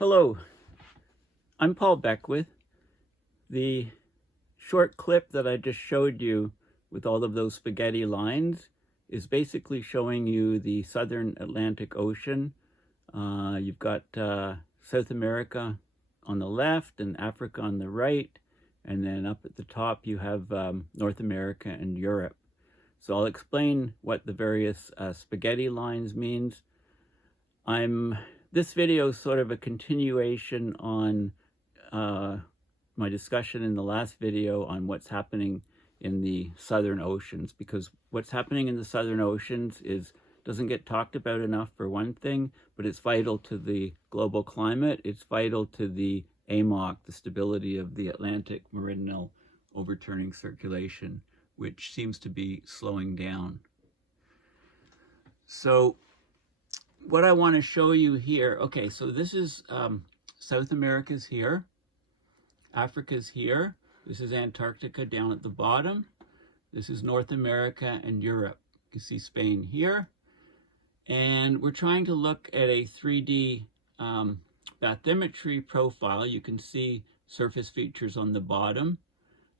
Hello, I'm Paul Beckwith. The short clip that I just showed you with all of those spaghetti lines is basically showing you the Southern Atlantic Ocean. You've got South America on the left and Africa on the right, and then up at the top you have North America and Europe. So I'll explain what the various spaghetti lines means. This video is sort of a continuation on my discussion in the last video on what's happening in the Southern Oceans, because what's happening in the Southern Oceans doesn't get talked about enough, for one thing, but it's vital to the global climate. It's vital to the AMOC, the stability of the Atlantic Meridional Overturning Circulation, which seems to be slowing down. So what I want to show you here, okay, so this is South America's here, Africa's here, this is Antarctica down at the bottom, this is North America and Europe. You can see Spain here, and we're trying to look at a 3D bathymetry profile. You can see surface features on the bottom,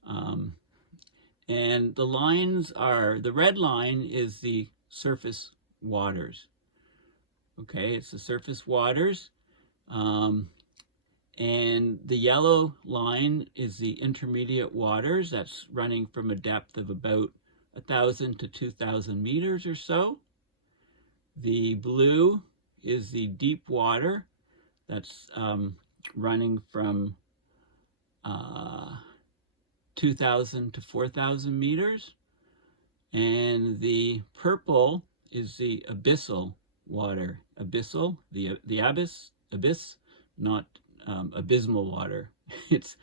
and the lines are, the red line is the surface waters. Okay, it's the surface waters, and the yellow line is the intermediate waters. That's running from a depth of about 1,000 to 2,000 meters or so. The blue is the deep water. That's running from 2,000 to 4,000 meters. And the purple is the abyssal water. Abyssal, the abyss, not abysmal water. It's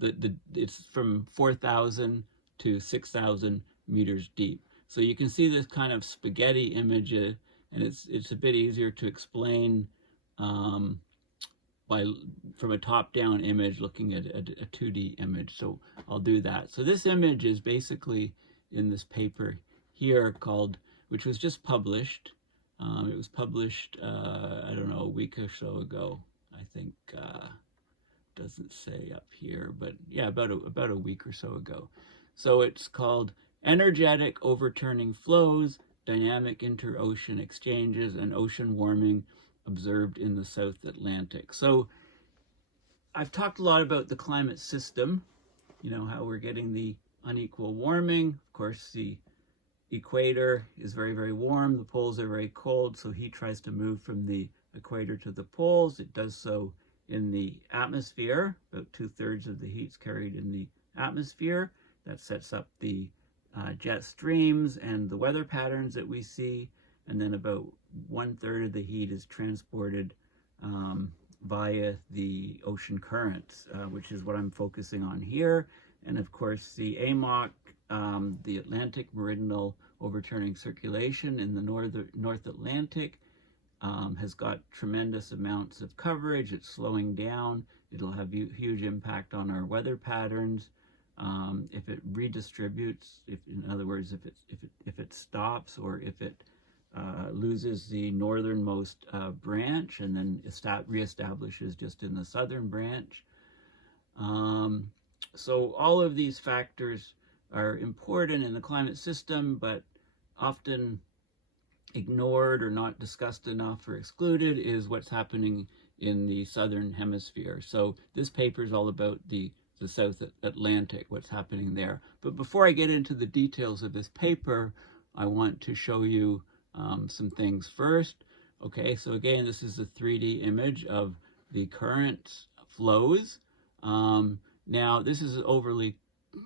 it's from 4,000 to 6,000 meters deep. So you can see this kind of spaghetti image, and it's a bit easier to explain from a top-down image looking at a 2D image. So I'll do that. So this image is basically in this paper here called, which was just published. It was published, I don't know, a week or so ago. I think, doesn't say up here, but yeah, about a week or so ago. So it's called Energetic Overturning Flows, Dynamic Inter-Ocean Exchanges, and Ocean Warming Observed in the South Atlantic. So I've talked a lot about the climate system, you know, how we're getting the unequal warming. Of course, the equator is very, very warm. The poles are very cold, so heat tries to move from the equator to the poles. It does so in the atmosphere. About 2/3 of the heat's carried in the atmosphere. That sets up the jet streams and the weather patterns that we see. And then about 1/3 of the heat is transported via the ocean currents, which is what I'm focusing on here. And of course, the AMOC, the Atlantic Meridional Overturning Circulation in the North Atlantic, has got tremendous amounts of coverage. It's slowing down. It'll have huge impact on our weather patterns. If it redistributes, in other words, if it stops, or if it loses the northernmost branch and then reestablishes just in the southern branch. So all of these factors are important in the climate system, but often ignored or not discussed enough or excluded is what's happening in the southern hemisphere. So this paper is all about the South Atlantic, what's happening there. But before I get into the details of this paper, I want to show you some things first. Okay, so again, this is a 3D image of the current flows. Now, this is overly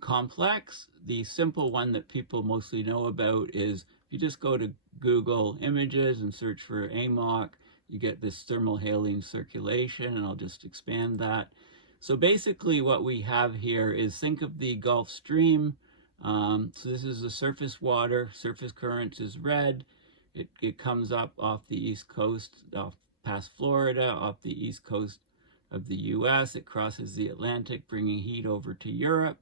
complex. The simple one that people mostly know about is, if you just go to Google Images and search for AMOC, you get this thermal haline circulation, and I'll just expand that. So basically what we have here is, think of the Gulf Stream. So this is the surface water, surface currents is red. It comes up off the east coast, past Florida, off the east coast of the US. It crosses the Atlantic, bringing heat over to Europe.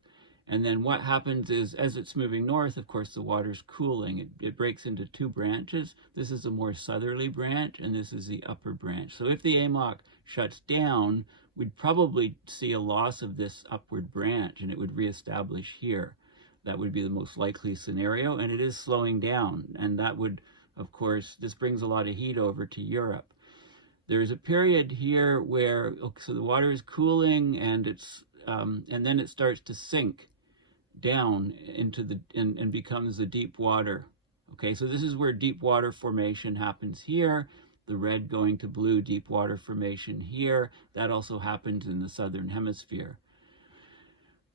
And then what happens is, as it's moving north, of course, the water's cooling. It breaks into two branches. This is a more southerly branch, and this is the upper branch. So if the AMOC shuts down, we'd probably see a loss of this upward branch and it would reestablish here. That would be the most likely scenario, and it is slowing down. And that would, of course, this brings a lot of heat over to Europe. There's a period here where, so the water is cooling and and then it starts to sink down into and becomes the deep water. Okay, so this is where deep water formation happens here. The red going to blue, deep water formation here. That also happens in the southern hemisphere.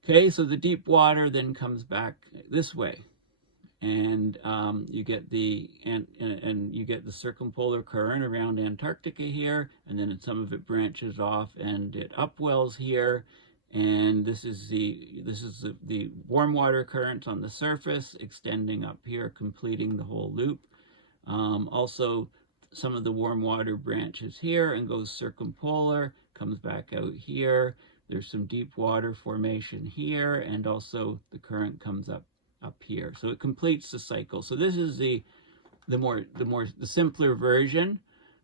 Okay, so the deep water then comes back this way, and you get the you get the circumpolar current around Antarctica here, and then some of it branches off and it upwells here. And this is the warm water currents on the surface extending up here, completing the whole loop. Also, some of the warm water branches here and goes circumpolar, comes back out here. There's some deep water formation here, and also the current comes up here. So it completes the cycle. So this is the simpler version.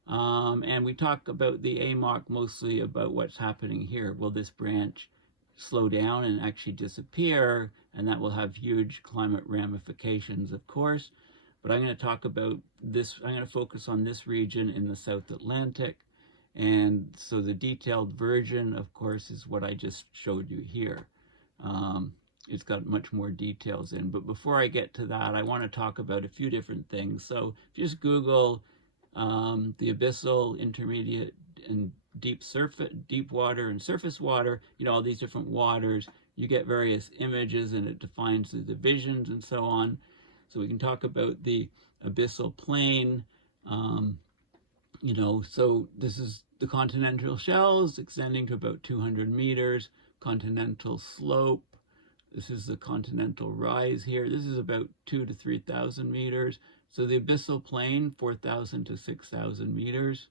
And we talk about the AMOC mostly about what's happening here. Will this branch slow down and actually disappear? And that will have huge climate ramifications, of course. But I'm going to talk about this, I'm going to focus on this region in the South Atlantic. And so the detailed version, of course, is what I just showed you here. It's got much more details in. But before I get to that, I want to talk about a few different things. So just Google the abyssal, intermediate, and deep water and surface water, all these different waters. You get various images and it defines the divisions and so on. So we can talk about the abyssal plain. So this is the continental shelves extending to about 200 meters, continental slope. This is the continental rise here. This is about 2,000 to 3,000 meters. So the abyssal plain, 4,000 to 6,000 meters.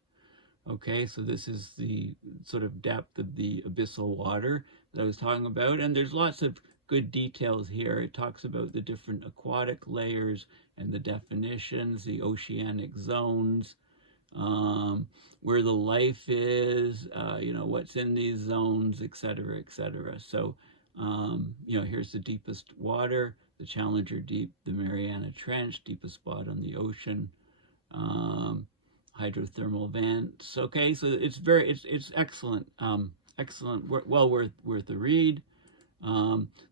Okay, so this is the sort of depth of the abyssal water that I was talking about. And there's lots of good details here. It talks about the different aquatic layers and the definitions, the oceanic zones, where the life is, what's in these zones, et cetera, et cetera. So, here's the deepest water, the Challenger Deep, the Mariana Trench, deepest spot on the ocean, hydrothermal vents. Okay, so it's excellent, well worth a read.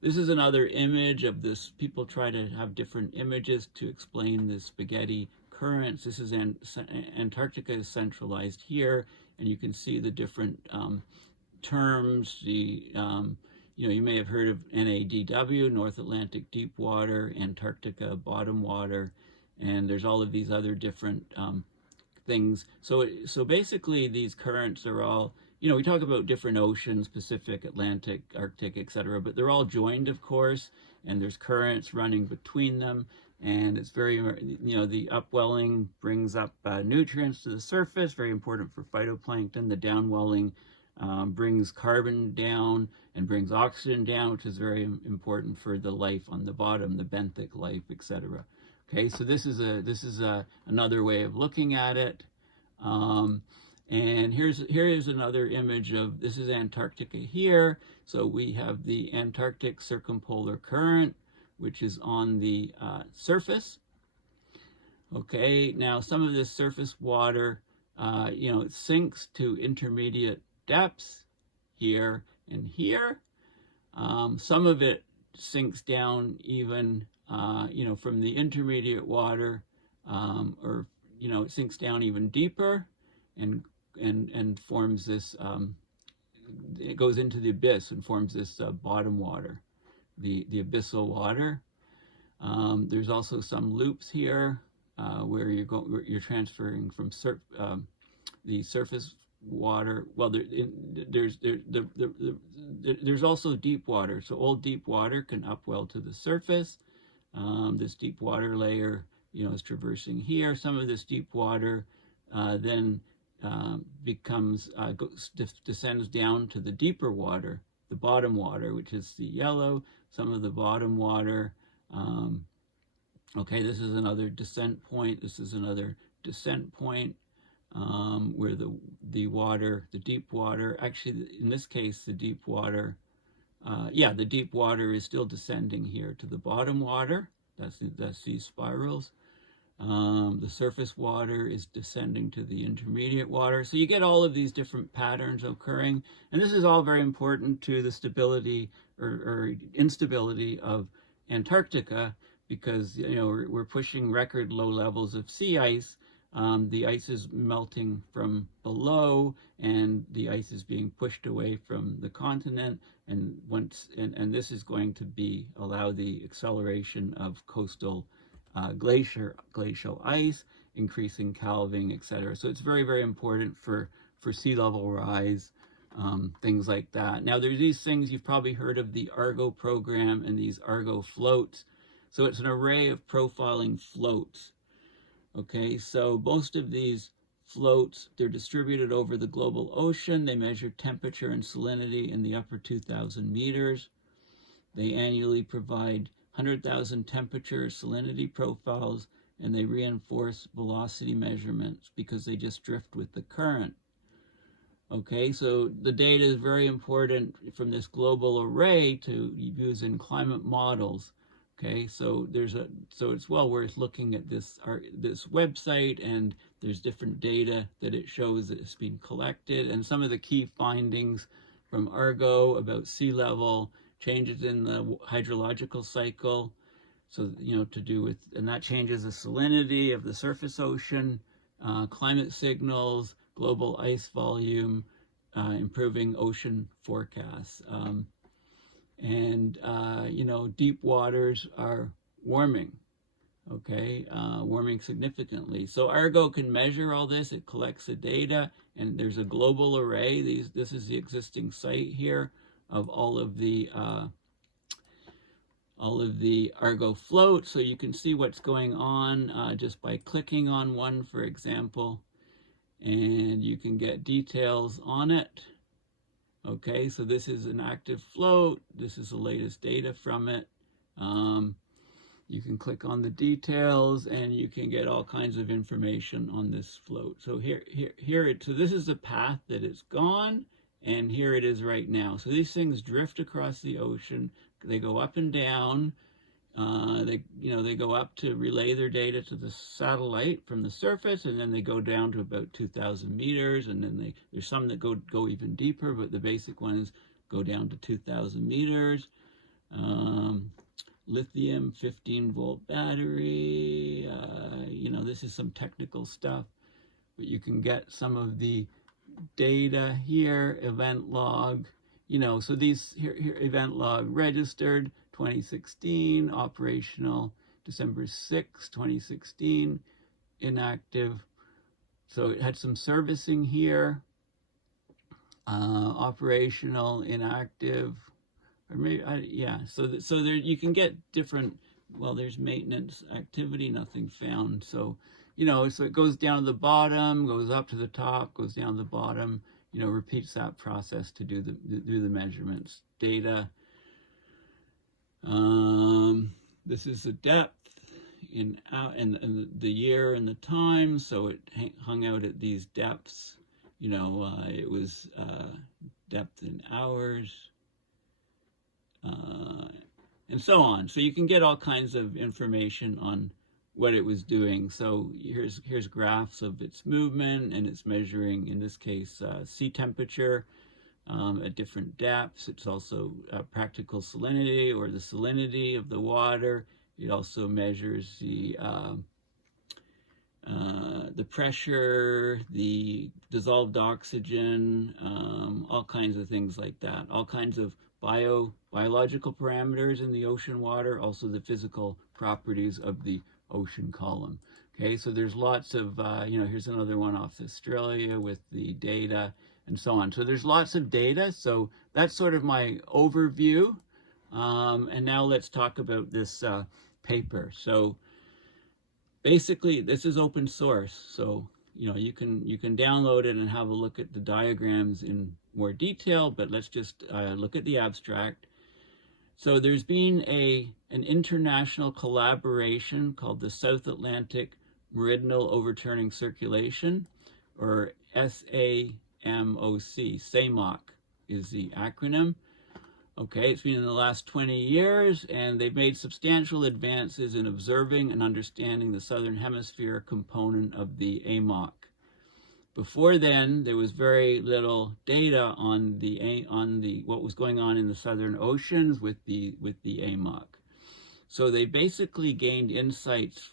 This is another image of this. People try to have different images to explain the spaghetti currents. This is Antarctica is centralized here, and you can see the different terms. You may have heard of NADW, North Atlantic Deep Water, Antarctica Bottom Water, and there's all of these other different things. So basically these currents are all, we talk about different oceans, Pacific, Atlantic, Arctic, etc., but they're all joined, of course, and there's currents running between them, and it's very, the upwelling brings up nutrients to the surface, very important for phytoplankton. The downwelling brings carbon down and brings oxygen down, which is very important for the life on the bottom, the benthic life, etc. Okay, so this is another way of looking at it. And here is another image of, this is Antarctica here. So we have the Antarctic Circumpolar Current, which is on the surface. Okay, now some of this surface water, it sinks to intermediate depths here and here. Some of it sinks down even, from the intermediate water, or, it sinks down even deeper and forms this, it goes into the abyss and forms this bottom water, the abyssal water. There's also some loops here where you're transferring from the surface water. Well, there's also deep water. So old deep water can upwell to the surface. This deep water layer, is traversing here. Some of this deep water then descends down to the deeper water, the bottom water, which is the yellow. Some of the bottom water. Okay, this is another descent point. This is another descent point. where the water, the deep water, actually in this case the deep water, the deep water is still descending here to the bottom water. That's these spirals. The surface water is descending to the intermediate water. So you get all of these different patterns occurring. And this is all very important to the stability or instability of Antarctica, because we're pushing record low levels of sea ice. The ice is melting from below, and the ice is being pushed away from the continent. And this is going to allow the acceleration of coastal glacial ice, increasing calving, etc. So it's very, very important for sea level rise, things like that. Now there's these things, you've probably heard of the Argo program and these Argo floats. So it's an array of profiling floats. Okay, so most of these floats, they're distributed over the global ocean. They measure temperature and salinity in the upper 2,000 meters. They annually provide 100,000 temperature salinity profiles, and they reinforce velocity measurements because they just drift with the current. Okay, so the data is very important from this global array to use in climate models. Okay, so it's well worth looking at this website, and there's different data that it shows that it's been collected, and some of the key findings from Argo about sea level changes in the hydrological cycle. So to do with, and that changes the salinity of the surface ocean, climate signals, global ice volume, improving ocean forecasts. Deep waters are warming, okay, warming significantly. So Argo can measure all this, it collects the data, and there's a global array. This is the existing site here of all of the Argo floats, so you can see what's going on just by clicking on one, for example, and you can get details on it. Okay, so this is an active float. This is the latest data from it. You can click on the details, and you can get all kinds of information on this float. So so this is the path that it's gone, and here it is right now. So these things drift across the ocean. They go up and down. They go up to relay their data to the satellite from the surface, and then they go down to about 2,000 meters, and then there's some that go even deeper, but the basic ones go down to 2,000 meters. Lithium 15-volt battery. This is some technical stuff, but you can get some of the data here. Event log. So these here event log registered 2016, operational December 6, 2016, inactive. So it had some servicing here, operational, inactive, or maybe, So there you can get different, well, there's maintenance activity, nothing found. So, so it goes down to the bottom, goes up to the top, goes down to the bottom, repeats that process to do the measurements. Data. This is the depth and the year and the time. So it hung out at these depths. It was depth in hours, and so on. So you can get all kinds of information on what it was doing. So here's graphs of its movement, and it's measuring, in this case, sea temperature at different depths. It's also practical salinity, or the salinity of the water. It also measures the pressure, the dissolved oxygen, all kinds of things like that. All kinds of biological parameters in the ocean water, also the physical properties of the ocean column. Okay, so there's lots of, here's another one off Australia with the data and so on. So there's lots of data. So that's sort of my overview. And now let's talk about this paper. So basically, this is open source. So, you can download it and have a look at the diagrams in more detail, but let's just look at the abstract. So there's been an international collaboration called the South Atlantic Meridional Overturning Circulation, or SAMOC. SAMOC is the acronym. Okay, it's been in the last 20 years, and they've made substantial advances in observing and understanding the southern hemisphere component of the AMOC. Before then, there was very little data on what was going on in the southern oceans with the AMOC. So they basically gained insights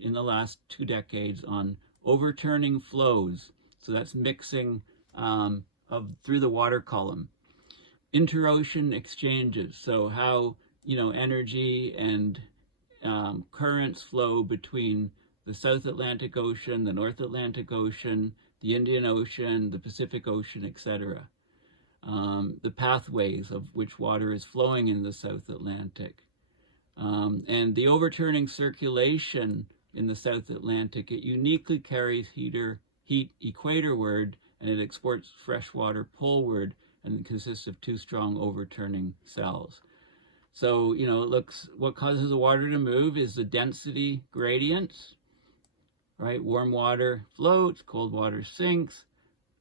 in the last 2 decades on overturning flows. So that's mixing through the water column. Interocean exchanges, so how energy and currents flow between the South Atlantic Ocean, the North Atlantic Ocean, the Indian Ocean, the Pacific Ocean, etc. The pathways of which water is flowing in the South Atlantic. And the overturning circulation in the South Atlantic, it uniquely carries heat equatorward, and it exports fresh water poleward, and it consists of 2 strong overturning cells. So, what causes the water to move is the density gradients, right? Warm water floats, cold water sinks,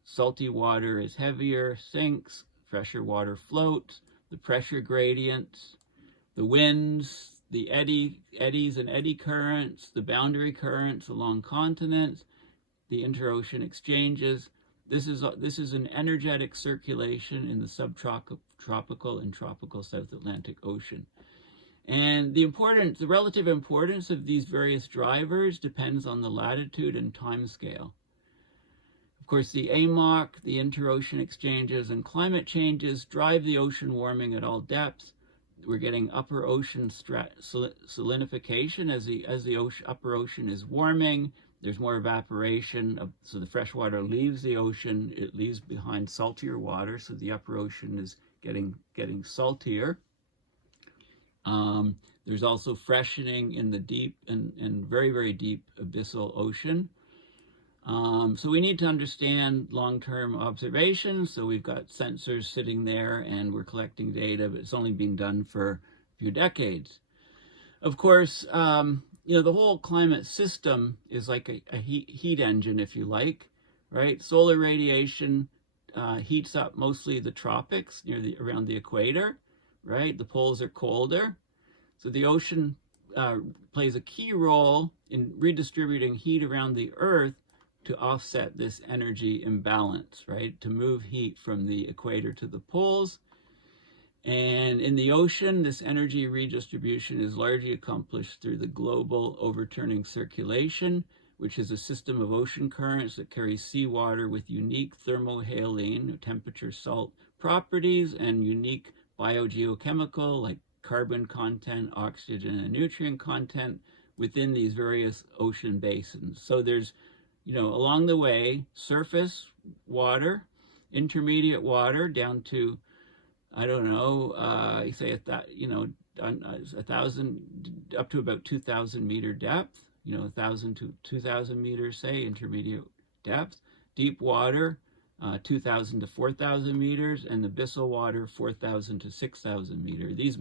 salty water is heavier, sinks, fresher water floats, the pressure gradients, the winds, the eddies and eddy currents, the boundary currents along continents, the interocean exchanges. This is an energetic circulation in the subtropical and tropical South Atlantic Ocean. And the relative importance of these various drivers depends on the latitude and time scale. Of course, the AMOC, the interocean exchanges, and climate changes drive the ocean warming at all depths. We're getting upper ocean salinification as the upper ocean is warming. There's more evaporation, so the fresh water leaves the ocean. It leaves behind saltier water, so the upper ocean is getting saltier. There's also freshening in the deep and very, very deep abyssal ocean. So we need to understand long-term observations. So we've got sensors sitting there, and we're collecting data, but it's only being done for a few decades. Of course, the whole climate system is like a heat engine, if you like, right? Solar radiation heats up mostly the tropics around the equator, right? The poles are colder. So the ocean plays a key role in redistributing heat around the Earth to offset this energy imbalance, right? To move heat from the equator to the poles. And in the ocean, this energy redistribution is largely accomplished through the global overturning circulation, which is a system of ocean currents that carry seawater with unique thermohaline, temperature salt properties, and unique biogeochemical, like carbon content, oxygen, and nutrient content within these various ocean basins. So there's, along the way, surface water, intermediate water down to, say 1,000 up to about 2,000 meter depth, 1,000 to 2,000 meters, say, intermediate depth. Deep water, 2,000 to 4,000 meters, and abyssal water, 4,000 to 6,000 meters. These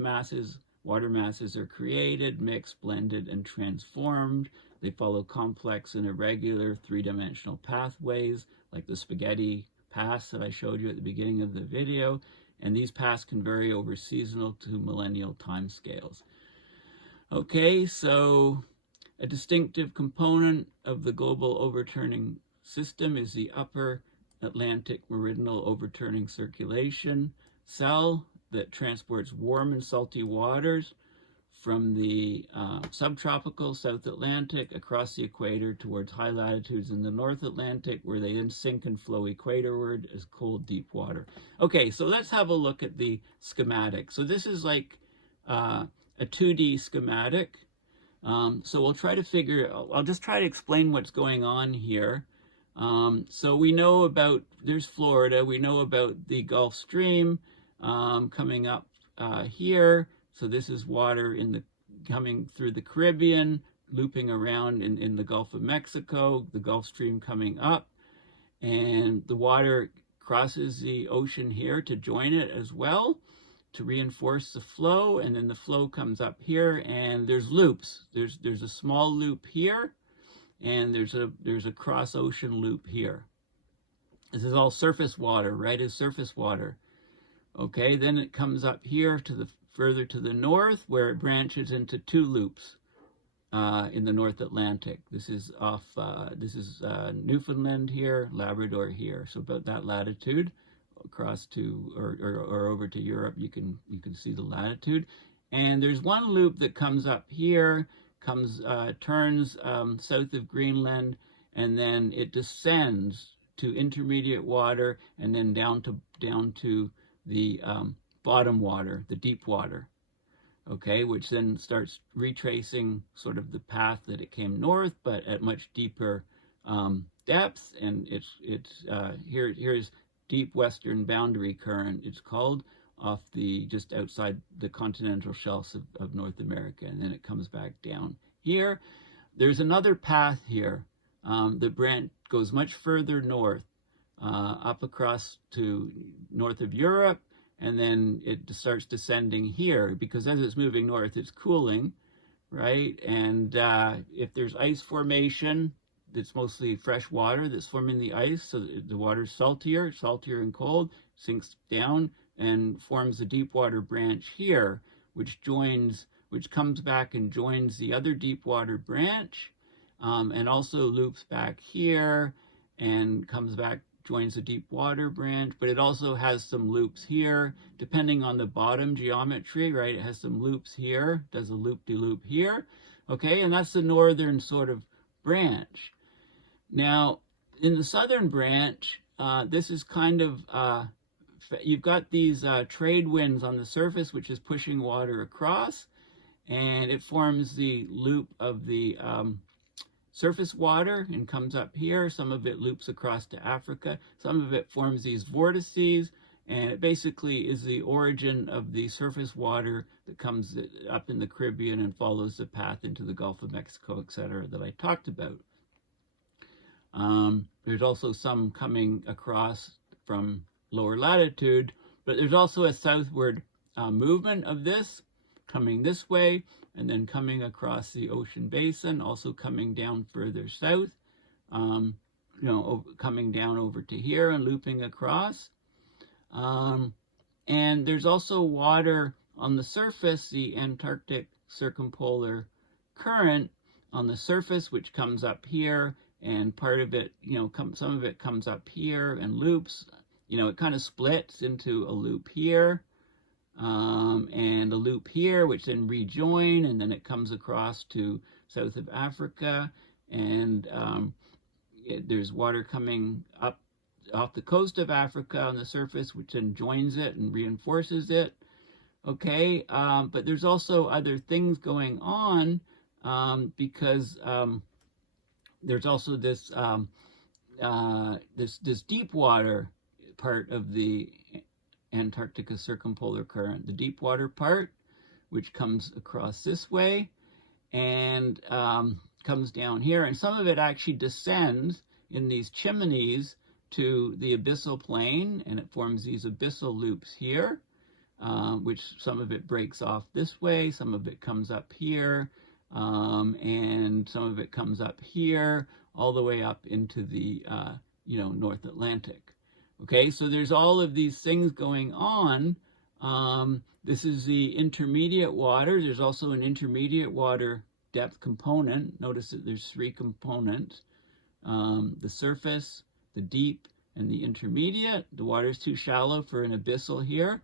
water masses are created, mixed, blended, and transformed. They follow complex and irregular 3-dimensional pathways, like the spaghetti paths that I showed you at the beginning of the video. And these paths can vary over seasonal to millennial timescales. Okay, so a distinctive component of the global overturning system is the upper Atlantic meridional overturning circulation cell that transports warm and salty waters from the subtropical South Atlantic across the equator towards high latitudes in the North Atlantic, where they then sink and flow equatorward as cold, deep water. Okay, so let's have a look at the schematic. So this is like a 2D schematic. So we'll try to I'll just try to explain what's going on here. So we know there's Florida. We know about the Gulf Stream coming up here. So this is water coming through the Caribbean, looping around in the Gulf of Mexico, the Gulf Stream coming up, and the water crosses the ocean here to join it as well, to reinforce the flow, and then the flow comes up here, and there's loops. There's a small loop here, and there's a cross ocean loop here. This is all surface water, right? Is surface water. Okay, then it comes up here to the further to the north, where it branches into two loops in the North Atlantic. This is off. This is Newfoundland here, Labrador here. So about that latitude, across to or over to Europe, you can see the latitude. And there's one loop that comes up here, turns south of Greenland, and then it descends to intermediate water, and then down to the bottom water, the deep water. Okay, which then starts retracing sort of the path that it came north, but at much deeper depth. And here's deep western boundary current, it's called, off just outside the continental shelves of North America, and then it comes back down here. There's another path here. The branch goes much further north, up across to north of Europe, and then it starts descending here, because as it's moving north, it's cooling, right? And if there's ice formation, it's mostly fresh water that's forming the ice, so the water's saltier and cold, sinks down and forms a deep water branch here, which comes back and joins the other deep water branch, and also loops back here and comes back, joins the deep water branch, but it also has some loops here, depending on the bottom geometry, right? It has some loops here, does a loop-de-loop here, okay? And that's the northern sort of branch. Now, in the southern branch, this is kind of, you've got these trade winds on the surface, which is pushing water across, and it forms the loop of the surface water and comes up here. Some of it loops across to Africa. Some of it forms these vortices, and it basically is the origin of the surface water that comes up in the Caribbean and follows the path into the Gulf of Mexico, etc., that I talked about. There's also some coming across from lower latitude, but there's also a southward movement of this, coming this way, and then coming across the ocean basin, also coming down further south, coming down over to here and looping across. And there's also water on the surface, the Antarctic Circumpolar Current on the surface, which comes up here, and part of it, some of it comes up here and loops. It kind of splits into a loop here, and a loop here, which then rejoin, and then it comes across to south of Africa, and there's water coming up off the coast of Africa on the surface, which then joins it and reinforces it. Okay, but there's also other things going on, because there's also this this deep water part of the Antarctica Circumpolar Current, the deep water part, which comes across this way and comes down here, and some of it actually descends in these chimneys to the abyssal plain, and it forms these abyssal loops here, which some of it breaks off this way, some of it comes up here, and some of it comes up here, all the way up into the North Atlantic. Okay, so there's all of these things going on. This is the intermediate water. There's also an intermediate water depth component. Notice that there's three components: the surface, the deep, and the intermediate. The water's too shallow for an abyssal here,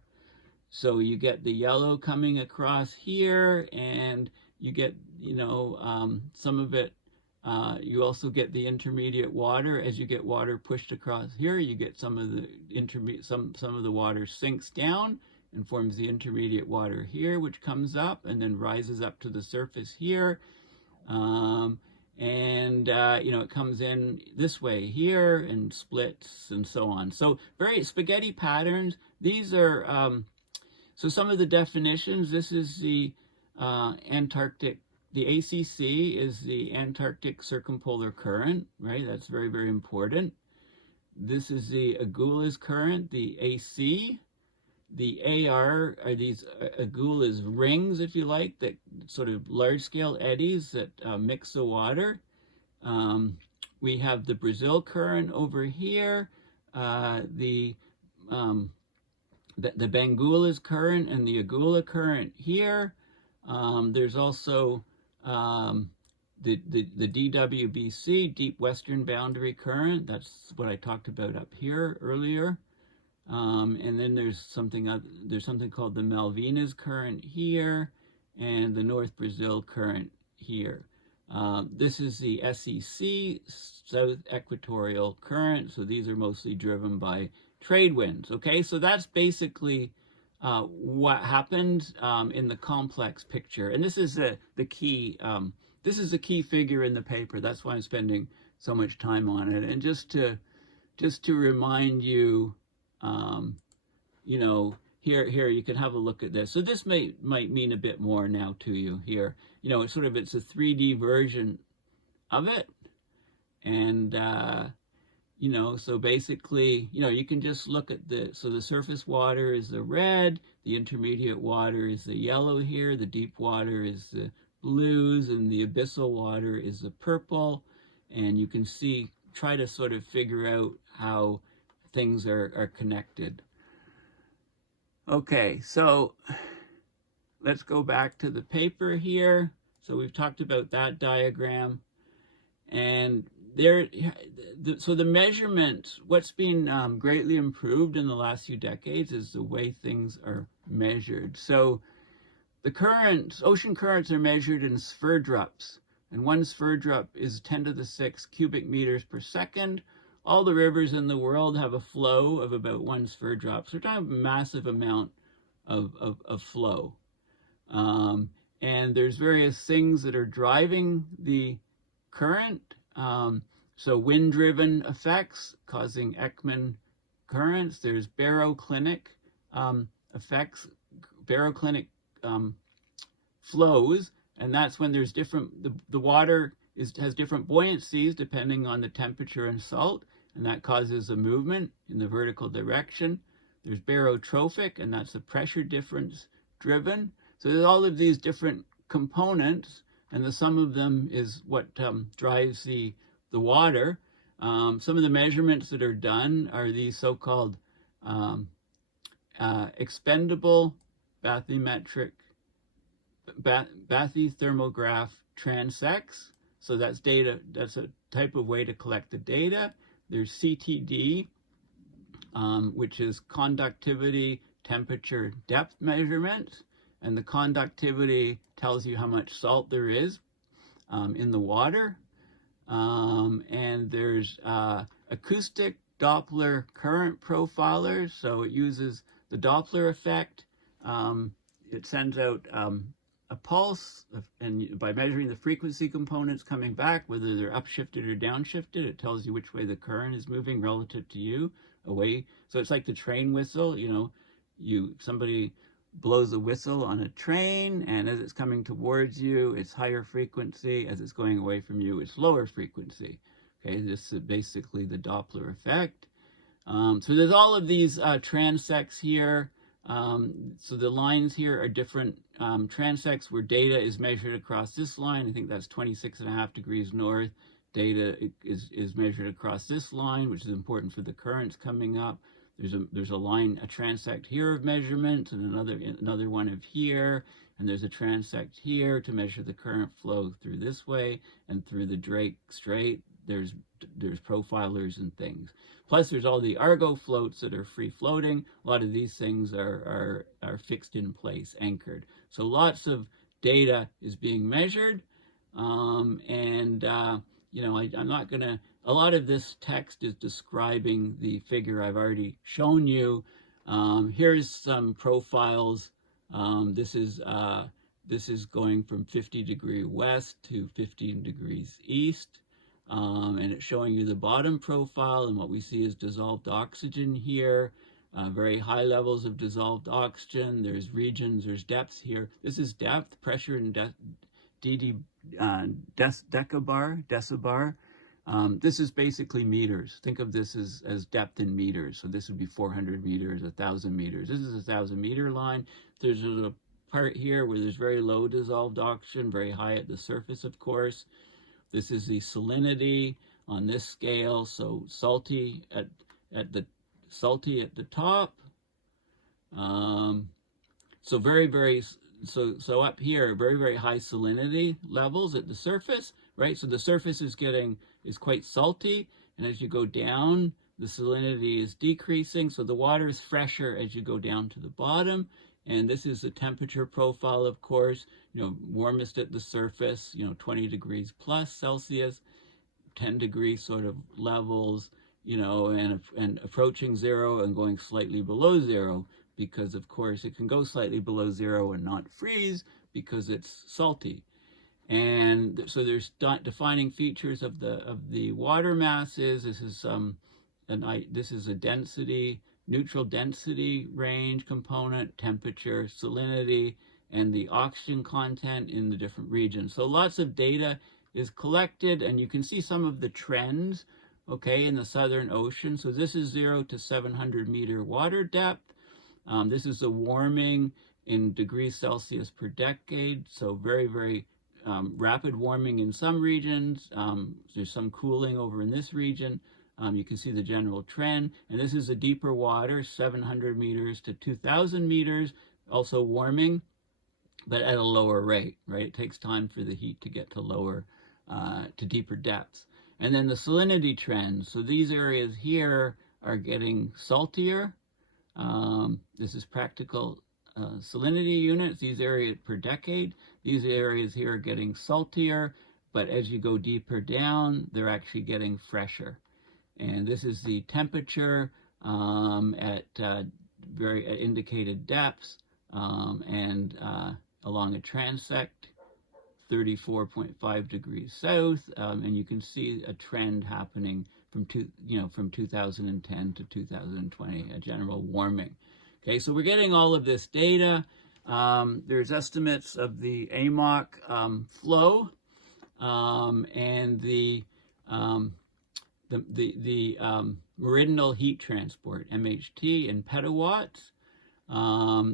so you get the yellow coming across here, and you get some of it. You also get the intermediate water. As you get water pushed across here, you get some of the some of the water sinks down and forms the intermediate water here, which comes up and then rises up to the surface here, and it comes in this way here and splits and so on. So very spaghetti patterns. These are so some of the definitions. This is the Antarctic. The ACC is the Antarctic Circumpolar Current, right? That's very, very important. This is the Agulhas Current, the AC. The AR are these Agulhas rings, if you like, that sort of large-scale eddies that mix the water. We have the Brazil Current over here. the Bangula's current and the Agula current here. There's also the DWBC, Deep Western Boundary Current. That's what I talked about up here earlier. And then there's something called the Malvinas current here, and the North Brazil current here. This is the SEC, South Equatorial Current. So these are mostly driven by trade winds. Okay, so that's basically what happened in the complex picture. And this is the key. This is a key figure in the paper. That's why I'm spending so much time on it. And just to remind you, you know, here you can have a look at this. So this might mean a bit more now to you here. You know, it's a 3D version of it. And, you know, so basically, you know, you can just look at so the surface water is the red, the intermediate water is the yellow here, the deep water is the blues, and the abyssal water is the purple. And you can try to sort of figure out how things are connected. Okay, so let's go back to the paper here. So we've talked about that diagram. And so the measurement, what's been greatly improved in the last few decades is the way things are measured. So the ocean currents are measured in sverdrups. And one sverdrup is 10 to the 6 cubic meters per second. All the rivers in the world have a flow of about 1 sverdrop. So we're talking about a massive amount of flow. And there's various things that are driving the current. So wind-driven effects causing Ekman currents. There's baroclinic effects, baroclinic flows, and that's when there's the water has different buoyancies depending on the temperature and salt, and that causes a movement in the vertical direction. There's barotrophic, and that's the pressure difference driven. So there's all of these different components, and the sum of them is what drives the water. Some of the measurements that are done are these so-called expendable bathymetric bathythermograph transects. So that's data. That's a type of way to collect the data. There's CTD, which is conductivity, temperature, depth measurement, and the conductivity tells you how much salt there is in the water. And there's acoustic Doppler current profilers. So it uses the Doppler effect. It sends out a pulse, and by measuring the frequency components coming back, whether they're upshifted or downshifted, it tells you which way the current is moving relative to you, away. So it's like the train whistle. You know, somebody blows a whistle on a train, and as it's coming towards you, it's higher frequency. As it's going away from you, it's lower frequency. Okay, this is basically the Doppler effect. So there's all of these transects here. So the lines here are different transects where data is measured across this line. I think that's 26.5 degrees north. Data is measured across this line, which is important for the currents coming up. There's a line, a transect here of measurement, and another one of here, and there's a transect here to measure the current flow through this way, and through the Drake Strait, there's profilers and things. Plus, there's all the Argo floats that are free floating. A lot of these things are fixed in place, anchored. So lots of data is being measured, you know, I'm not gonna. A lot of this text is describing the figure I've already shown you. Here's some profiles. This is going from 50 degrees west to 15 degrees east. And it's showing you the bottom profile, and what we see is dissolved oxygen here, very high levels of dissolved oxygen. There's regions, there's depths here. This is depth, pressure, and decibar. This is basically meters. Think of this as depth in meters. So this would be 400 meters, 1,000 meters. This is a 1,000-meter line. There's a part here where there's very low dissolved oxygen, very high at the surface, of course. This is the salinity on this scale. So salty at the salty at the top. So so up here, very high salinity levels at the surface, right? So the surface is quite salty, and as you go down, the salinity is decreasing, so the water is fresher as you go down to the bottom. And this is the temperature profile, of course, warmest at the surface, 20 degrees plus Celsius, 10 degree sort of levels, and approaching zero and going slightly below zero, because of course it can go slightly below zero and not freeze because it's salty. And so there's defining features of the water masses. This is a density, neutral density range component, temperature, salinity, and the oxygen content in the different regions. So lots of data is collected, and you can see some of the trends, okay, in the Southern Ocean. So this is 0 to 700 meter water depth. This is the warming in degrees Celsius per decade. So very rapid warming in some regions. There's some cooling over in this region. You can see the general trend. And this is the deeper water, 700 meters to 2,000 meters, also warming, but at a lower rate, right? It takes time for the heat to get to deeper depths. And then the salinity trends. So these areas here are getting saltier. This is practical salinity units, these areas per decade. These areas here are getting saltier, but as you go deeper down, they're actually getting fresher. And this is the temperature at indicated depths and along a transect, 34.5 degrees south, and you can see a trend happening from 2010 to 2020, a general warming. Okay, so we're getting all of this data. There's estimates of the AMOC flow and the meridional heat transport, MHT, in petawatts.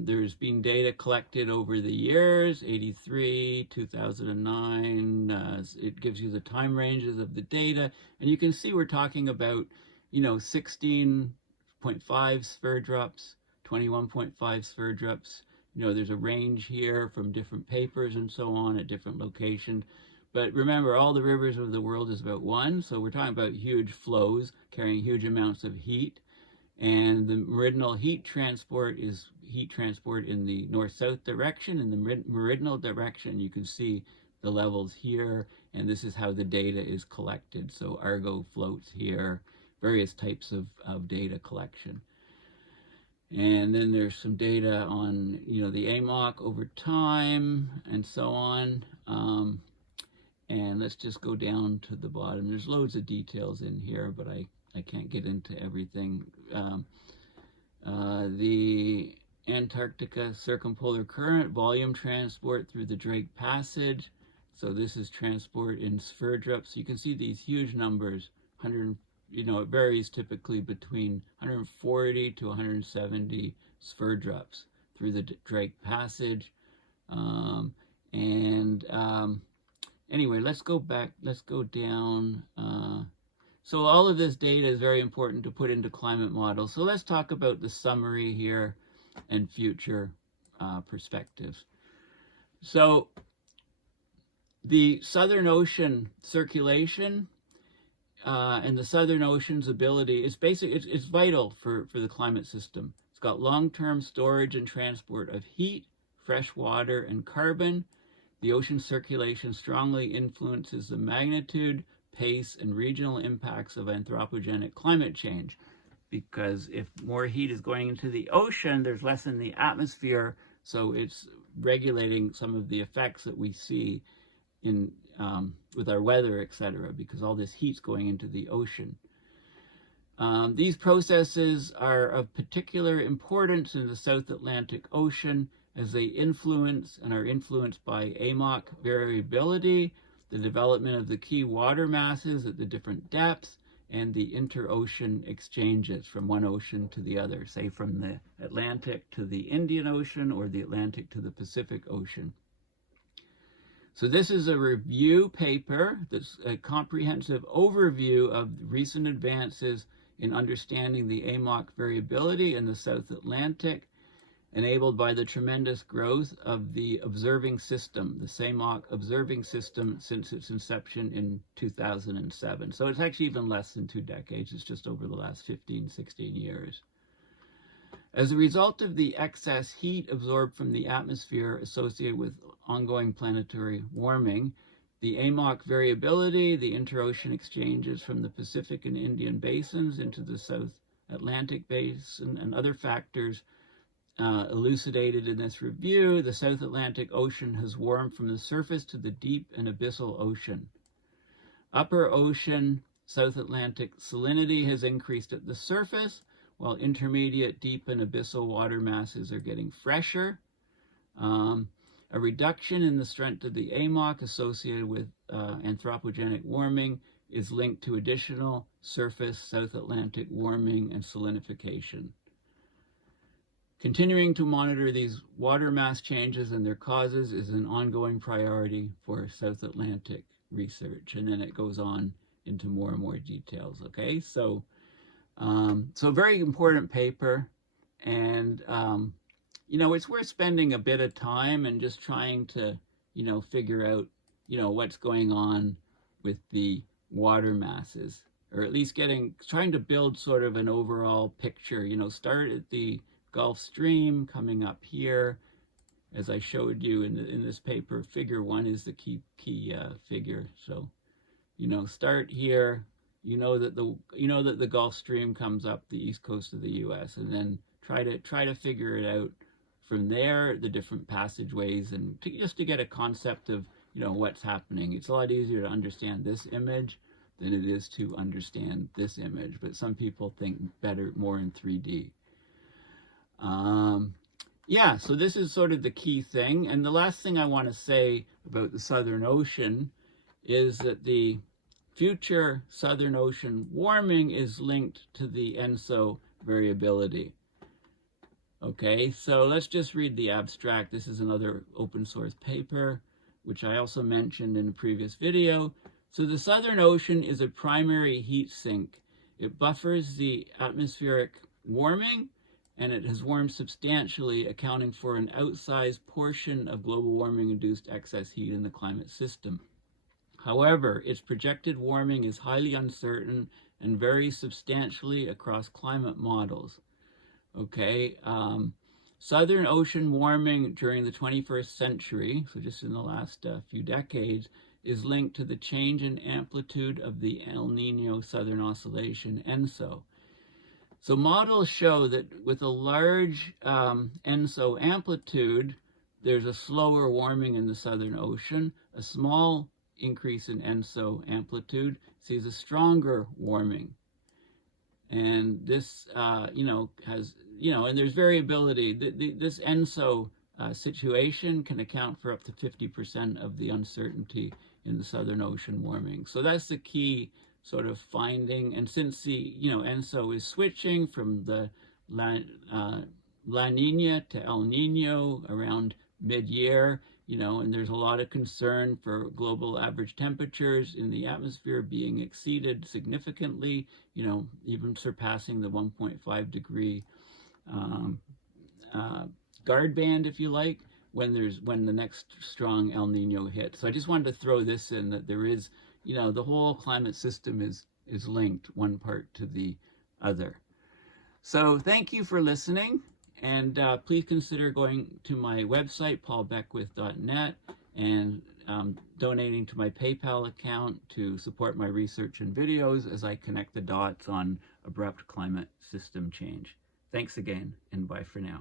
There's been data collected over the years, 83, 2009. It gives you the time ranges of the data. And you can see we're talking about, 16.5 spheredrops, 21.5 spheredrops. There's a range here from different papers and so on at different locations. But remember, all the rivers of the world is about one. So we're talking about huge flows carrying huge amounts of heat. And the meridional heat transport is heat transport in the north-south direction. In the meridional direction, you can see the levels here, and this is how the data is collected. So Argo floats here, various types of data collection. And then there's some data on, the AMOC over time and so on. And let's just go down to the bottom. There's loads of details in here, but I can't get into everything. The Antarctica Circumpolar Current, volume transport through the Drake Passage. So this is transport in spheredrops. You can see these huge numbers, it varies typically between 140 to 170 spheredrops through the Drake Passage. Anyway, let's go down. So all of this data is very important to put into climate models. So let's talk about the summary here and future perspectives. So the Southern Ocean circulation and the Southern Ocean's ability is it's vital for the climate system. It's got long-term storage and transport of heat, fresh water, and carbon. The ocean circulation strongly influences the magnitude, pace, and regional impacts of anthropogenic climate change, because if more heat is going into the ocean, there's less in the atmosphere, so it's regulating some of the effects that we see in with our weather, etc., because all this heat's going into the ocean. These processes are of particular importance in the South Atlantic Ocean as they influence and are influenced by AMOC variability, the development of the key water masses at the different depths, and the inter-ocean exchanges from one ocean to the other, say from the Atlantic to the Indian Ocean or the Atlantic to the Pacific Ocean. So this is a review paper that's a comprehensive overview of recent advances in understanding the AMOC variability in the South Atlantic, enabled by the tremendous growth of the observing system, the SAMOC observing system, since its inception in 2007. So it's actually even less than 2 decades. It's just over the last 15, 16 years. As a result of the excess heat absorbed from the atmosphere associated with ongoing planetary warming, the AMOC variability, the interocean exchanges from the Pacific and Indian basins into the South Atlantic basin, and other factors elucidated in this review, the South Atlantic Ocean has warmed from the surface to the deep and abyssal ocean. Upper ocean South Atlantic salinity has increased at the surface, while intermediate, deep, and abyssal water masses are getting fresher. A reduction in the strength of the AMOC associated with anthropogenic warming is linked to additional surface South Atlantic warming and salinification. Continuing to monitor these water mass changes and their causes is an ongoing priority for South Atlantic research. And then it goes on into more and more details, okay? So very important paper, and you know, it's worth spending a bit of time and just trying to, you know, figure out, you know, what's going on with the water masses, or at least trying to build sort of an overall picture. You know, start at the Gulf Stream, coming up here, as I showed you in this paper. Figure 1 is the key figure. So, you know, start here. You know that the Gulf Stream comes up the east coast of the U.S., and then try to figure it out from there, the different passageways, and just to get a concept of, you know, what's happening. It's a lot easier to understand this image than it is to understand this image, but some people think more in 3D. Yeah, so this is sort of the key thing. And the last thing I want to say about the Southern Ocean is that the future Southern Ocean warming is linked to the ENSO variability. Okay, so let's just read the abstract. This is another open source paper, which I also mentioned in a previous video. So the Southern Ocean is a primary heat sink. It buffers the atmospheric warming, and it has warmed substantially, accounting for an outsized portion of global warming-induced excess heat in the climate system. However, its projected warming is highly uncertain and varies substantially across climate models. Okay, Southern Ocean warming during the 21st century, so just in the last few decades, is linked to the change in amplitude of the El Nino Southern Oscillation, ENSO. So models show that with a large ENSO amplitude, there's a slower warming in the Southern Ocean. A small increase in ENSO amplitude sees a stronger warming. And this, you know, has, you know, and there's variability. This ENSO situation can account for up to 50% of the uncertainty in the Southern Ocean warming. So that's the key sort of finding. And since the, you know, ENSO is switching from the La Nina to El Nino around mid-year, you know, and there's a lot of concern for global average temperatures in the atmosphere being exceeded significantly, you know, even surpassing the 1.5 degree guard band, if you like, when the next strong El Nino hits. So I just wanted to throw this in, that there is, you know, the whole climate system is linked one part to the other. So thank you for listening. And please consider going to my website, paulbeckwith.net, and donating to my PayPal account to support my research and videos as I connect the dots on abrupt climate system change. Thanks again, and bye for now.